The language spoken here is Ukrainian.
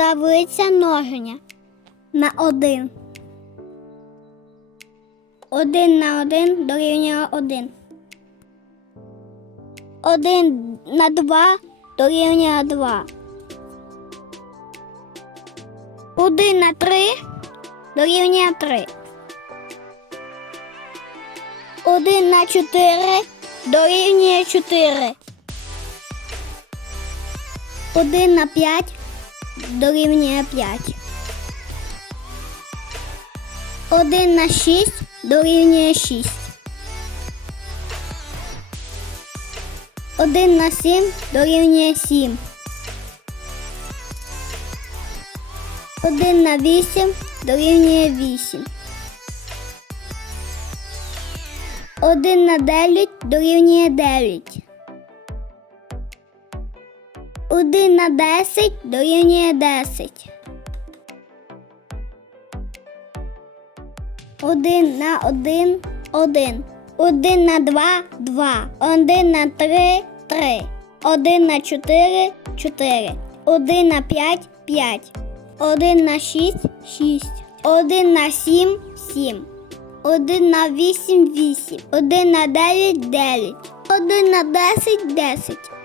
Таблиця множення на 1. 1 на 1 дорівнює 1. 1 на 2 дорівнює 2. 1 на 3 дорівнює 3. 1 на 4 дорівнює 4. 1 на 5 дорівнює 5. 1 на 6 дорівнює 6. 1 на 7 дорівнює 7. 1 на 8 дорівнює 8. 1 на 9 дорівнює 9. 1 на 10 дорівнює 10. 1 на 1 1. 1 на 2 2. 1 на 3 3. 1 на 4 4. 1 на 5 5. 1 на 6 6. 1 на 7 7. 1 на 8 8. 1 на 9 9. 1 на 10 10.